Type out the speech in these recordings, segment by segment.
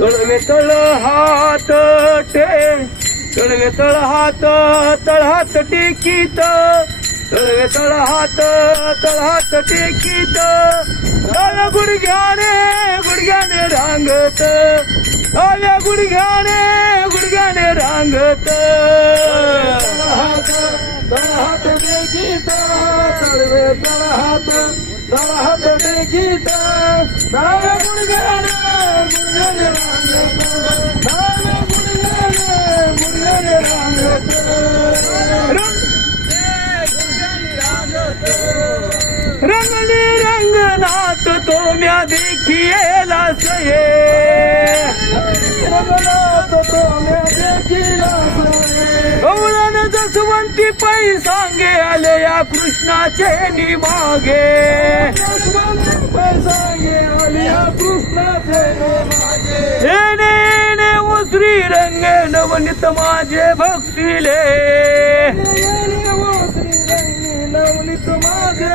तळवे तळ हात टे तळवे तळ हात तळ हात टेकीत. तळवे तळ हात तळ हात टेकीत. तळ गुडघ्याने गुडघ्याने रांगत. तळ्या गुडघ्याने गुडघ्याने रांगत. हात तळहात देखीत तळवे तळहात तळहात देखीत तळ रंगले रंगनाथ तो म्या देखिएला सये. रंगनाथ तो म्या देखीला सोये. गवळण जसवंती पै सांगे आले या कृष्णाचे निमागे. पै सांगे आले या कृष्णाचे माझे येणे येणे ओ श्री रंगे नवनीत माझे भक्तिले नवनीत माझे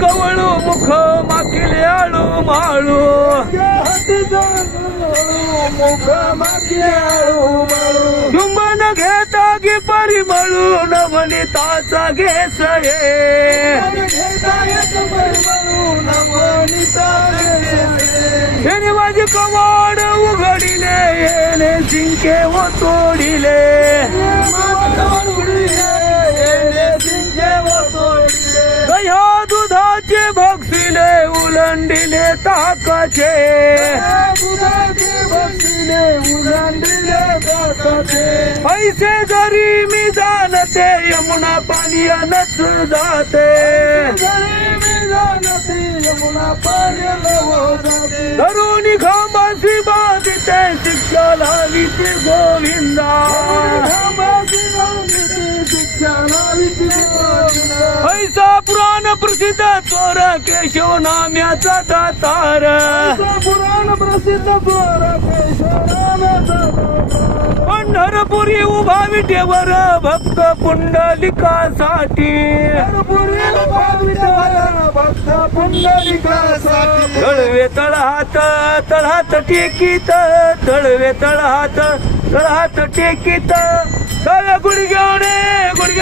कवळू मुख माकिले आळू माळू. मुख मागे आळू माळू चुंबन घेता गे परिमळू नवनीताचा घेस ये घेता माझे कवाड उघडिले येणे जिंके व तोडिले. भक्सिले उलंडिले ताकाचे. पैसे जरी मी जाणते यमुना पाणी नच जाते. तरुणी खांबासी बाधिते शिक्षा लावी ते गोविंदा शिक्षा लावी ते गोविंदा. प्रसिद्ध चोर केशव नाम्याचा दातार. पुराण प्रसिद्ध चोर केशव पंढरपुरी उभा विटेवर भक्त पुंडलिकासाठी. भक्त पुंडलिकासाठी तळवे तळहात तळहात टेकीत तळवे तळहात तळहात टेकीत. तळ गुडघ्याने गुडघ्याने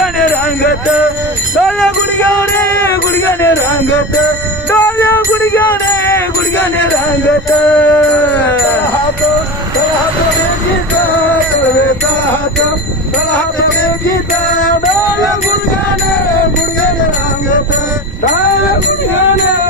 गुडघ्याने रांगत डाव्या गुडघ्याने गुडघ्याने रांगत हातो तळहातो गीता तळहात तळहात गीता डाव्या गुडघ्याने गुडघ्याने रांगत डाव्या गुडघ्याने